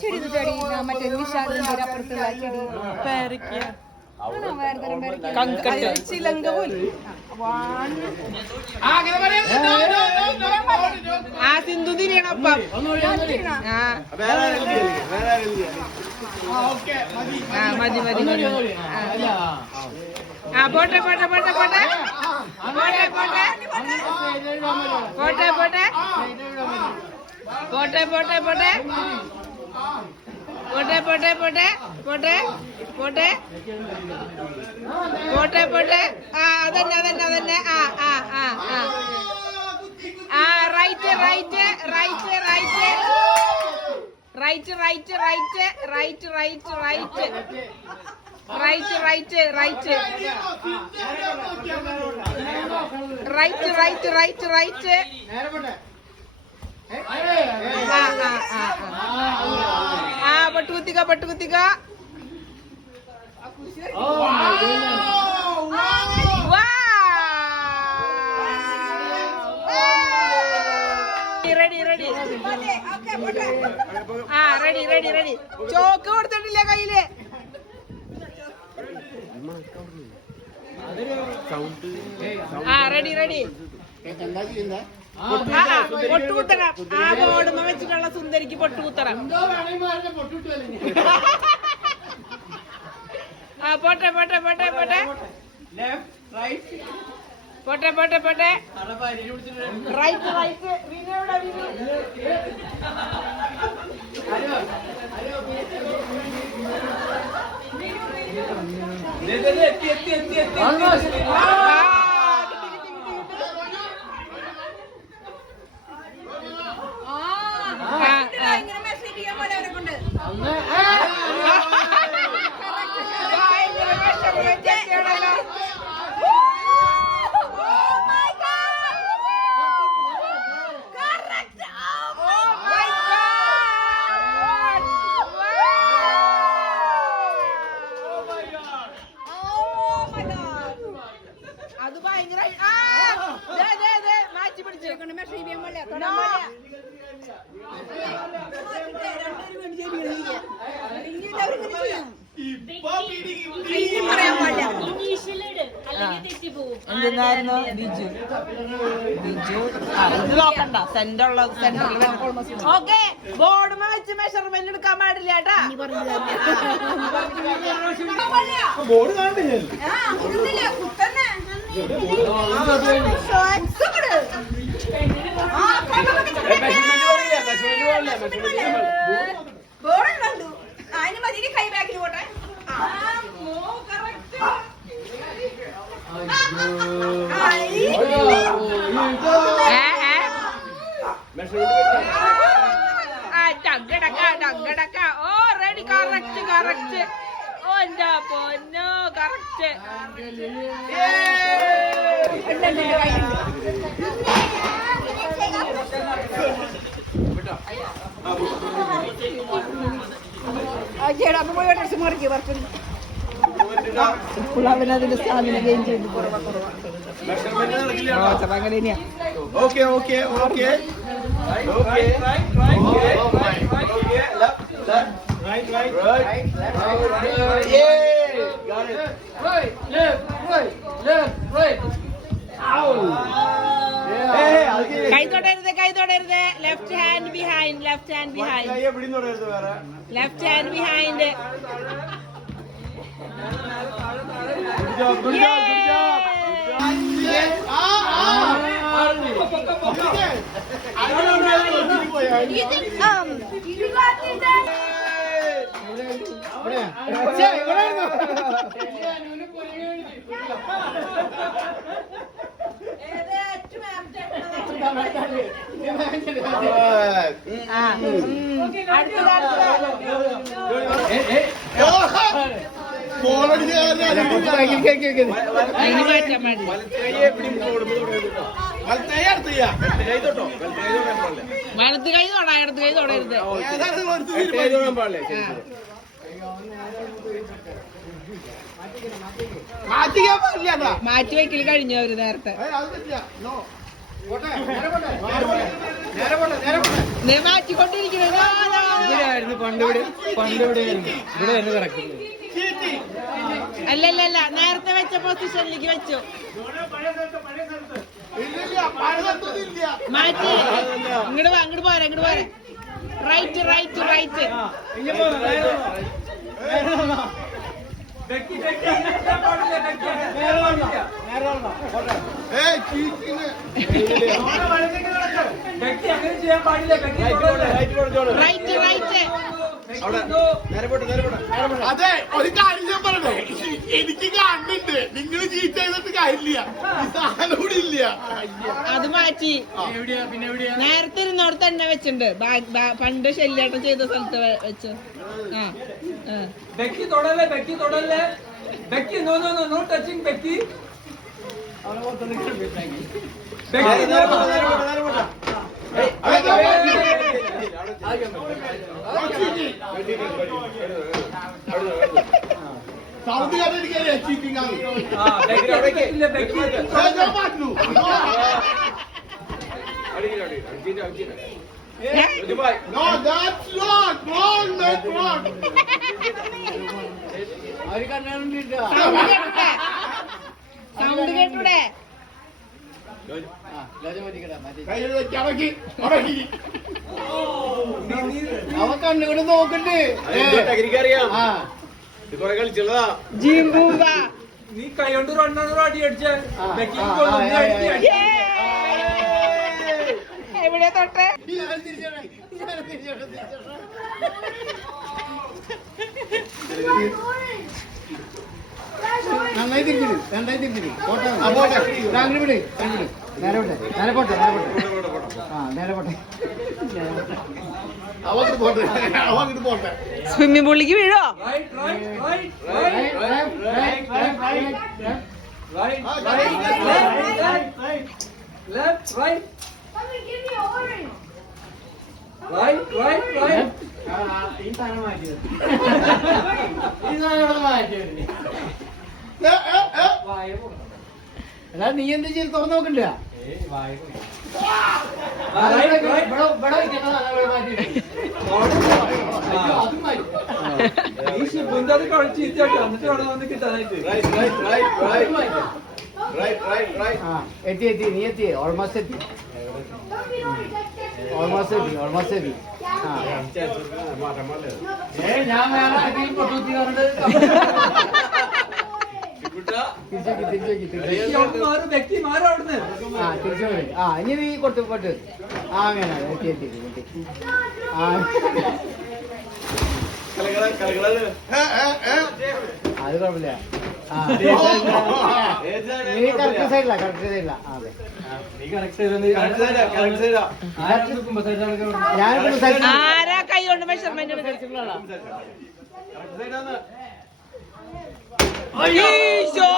ചെടി മറ്റേ വിശാലിന്റെ അപ്പുറത്തുള്ള ചെടി പേരയ്ക്ക ചിലങ്ക പോലെ ആ സിന്ധു തിരിയണപ്പം മതി മതി മതി ആ പോട്ടെ പോട്ടെ പോട്ടെ പോട്ടെ പോട്ടെ പോട്ടെ പോട്ടെ പോട്ടെ പോട്ടെ പോട്ടെ പോട്ടെ പോട്ടെ പോട്ടെ പോട്ടെ പോട്ടെ പോട്ടെ പോട്ടെ പോട്ടെ ആ അതന്നെ അതന്നെ അതന്നെ ആ ആ ആ ആ ആ right right right right right right right right right right right right right right right right right ആ പട്ടുകുത്തിക്ക പട്ടുകുത്തിക്ക റെഡി റെഡി ആ റെഡി റെഡി റെഡി ചോക്ക് കൊടുത്തിട്ടില്ല കയ്യില് ആ റെഡി റെഡി പൊട്ടുകുത്തണം ആ ബോർഡുമ്മ വെച്ചിട്ടുള്ള സുന്ദരിക്ക് പൊട്ടുകുത്തണം ആ പോട്ടെ പോട്ടെ പോട്ടെ പോട്ടെ പോട്ടെ പോട്ടെ പോട്ടെ റൈറ്റ് റൈറ്റ് വിനോടെ വിനു അത് ഭയങ്കര മാറ്റി പിടിച്ചേക്കൊണ്ട് എന്തിനായിരുന്നു ബിജു ബിജു ഇത് നോക്കണ്ട സെന്റുള്ള സെന്ററിൽ ഓക്കെ ബോർഡ് വെച്ച് മെഷർമെന്റ് എടുക്കാൻ പാടില്ല കേട്ടാ ബോർഡ് കണ്ടു അതിന് മതി കൈ ബാക്കിൽ പോട്ടെ ഓ റെഡി കറക്റ്റ് കറക്റ്റ് ഓ എന്താ പൊന്നോ കറക്റ്റ് ചേട്ടാ പോയി ഡ്രസ് മാറിക്ക് വർക്ക് അതിന്റെ സ്റ്റാമിന ഗെയിൻ ചെയ്ത് അങ്ങനെ തന്നെയാ ഓക്കെ ഓക്കെ ഓക്കെ കൈ തൊടരുത് കൈ തൊടരുത് left hand behind left hand behind left hand behind വലത്ത് കൈ തൊടാ ഇടത്ത് കൈ തൊടരുത് മാറ്റി വയ്ക്കല് കഴിഞ്ഞു അവര് നേരത്തെ മാറ്റിക്കൊണ്ടിരിക്കുന്നു അല്ലല്ല നേരത്തെ വെച്ച പൊസിഷനിലേക്ക് വെച്ചു മാറ്റി ഇങ്ങോട്ട് പോരെ റൈറ്റ് അതെ ഒരു കാര്യം ഞാൻ പറഞ്ഞേ എനിക്ക് കാണുന്നുണ്ട് നിങ്ങൾ ചീത്ത ചെയ്തിട്ട് കാര്യമില്ല സാധനം കൂടി ഇല്ല അത് മാറ്റി നേരത്തെ ഇരുന്നോടത്ത് തന്നെ വെച്ചിട്ടുണ്ട് പണ്ട് ശല്യാട്ടം ചെയ്ത സ്ഥലത്ത് വെച്ചു Becky തൊടല്ലേ Becky no touching Becky sound കണ്ടിരിക്കല്ലേ ചീറ്റിംഗ് ആണ് No, that's wrong. സൗണ്ട് കേട്ടൂടെ അവ കണ്ണുകൊണ്ട് നോക്കണ്ടേ ജിംബൂബ നീ കൈ കൊണ്ട് റണ്ണാണോ അടി അടിച്ചേ Becky എവിടെ തൊട്ടെ നന്നായി തിരിഞ്ഞിട്ട് പോട്ടെ നേരെ പോട്ടെ അവങ്ങോട്ട് പോട്ടെ സ്വിമ്മിംഗ് പൂളിലേക്ക് വീഴോ left right ഈ സാധനം മാറ്റി അല്ല നീ എന്ത് ചെയ്ത് തുറന്നു നോക്കണ്ട ഈ ശിബുന്ത് കളിച്ച് ചീത്തയാട്ടോ എന്നിട്ട് അവിടെ വന്ന് കിട്ടാനായിട്ട് എത്തി നീ എത്തി ഓൾമോസ്റ്റ് എത്തി ഞാൻ വ്യക്തി മാറും അവിടുന്ന് തിരിച്ചു ഇനി നീ കൊട്ട് അങ്ങനെ എത്തി അത് കുഴപ്പമില്ല നീ കറക്റ്റ് സൈഡില്ല അതെ ആരാ കൈ കൊണ്ട് മെഷർമെന്റ് ഈശോ